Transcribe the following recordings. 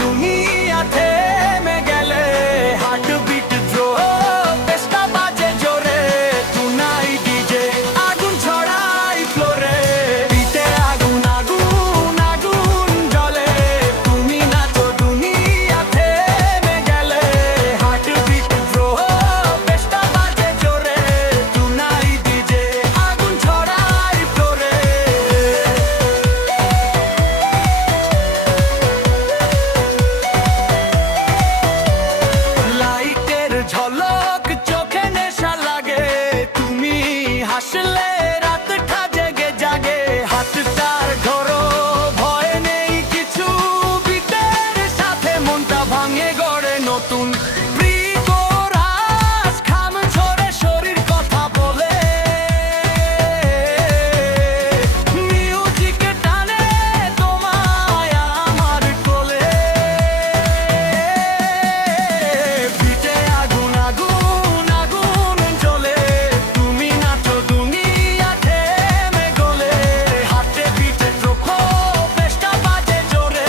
দুনিয়া থেমে গেলে হার্ট বিট থ্রো পেস্টা বাজে জোরে টুনাই ডিজে আগুন ছড়াই ফ্লোরে বিটে আগুন আগুন আগুন জ্বলে তুমি নাচো দুনিয়া থেমে গেলে হার্ট বিট থ্রো পেস্টা বাজে জোরে টুনাই ডিজে আগুন ছড়াই ফ্লোরে ঝলক চোখে নেশা লাগে তুমি হাসলে রাতটা জেগে জাগে হাতটার ধরো ভয় নেই কিছু বিটের সাথে মনটা ভাঙে গড়ে নতুন খাম ঝরে শরীর কথা বলে মিউজিকে টানে তোমায় আমার কোলে বিটে আগুন আগুন আগুন জ্বলে তুমি নাচো দুনিয়া থেমে গলে হাতে পিঠে চোখো পেস্টা বাজে জোরে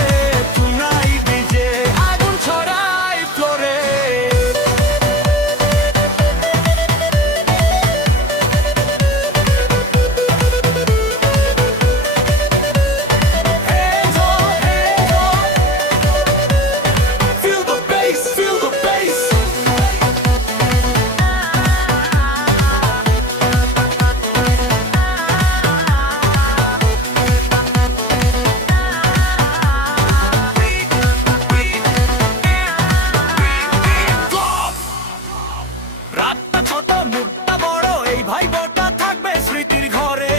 টুনাই ডিজে আগুন ছড়াই ফ্লোরে Hands up, feel the bass, feel the bass. রাতটা ছোট মুখটা বড় এই ভাই বোটা থাকবে স্মৃতির ঘরে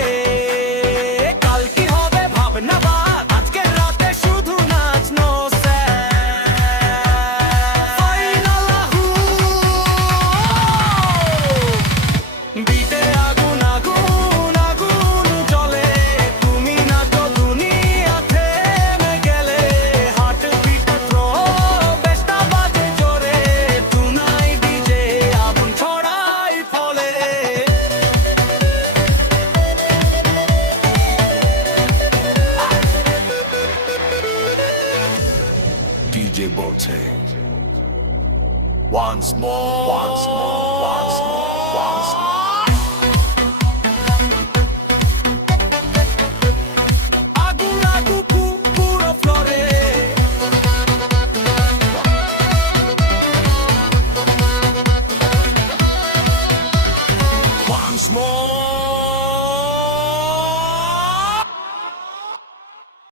কাল কি হবে ভাবনা বাদ আজকের রাতে শুধু নাচ নো বিটে আগুন আগুন আগুন জ্বলে তুমি নাচো দুনিয়া থেমে গেলে হার্ট বিট থ্রো পেস্টা বাজে জোরে টুনাই ডিজে আগুন ছড়াই ফলে DJ Bolte once more, once more, once more.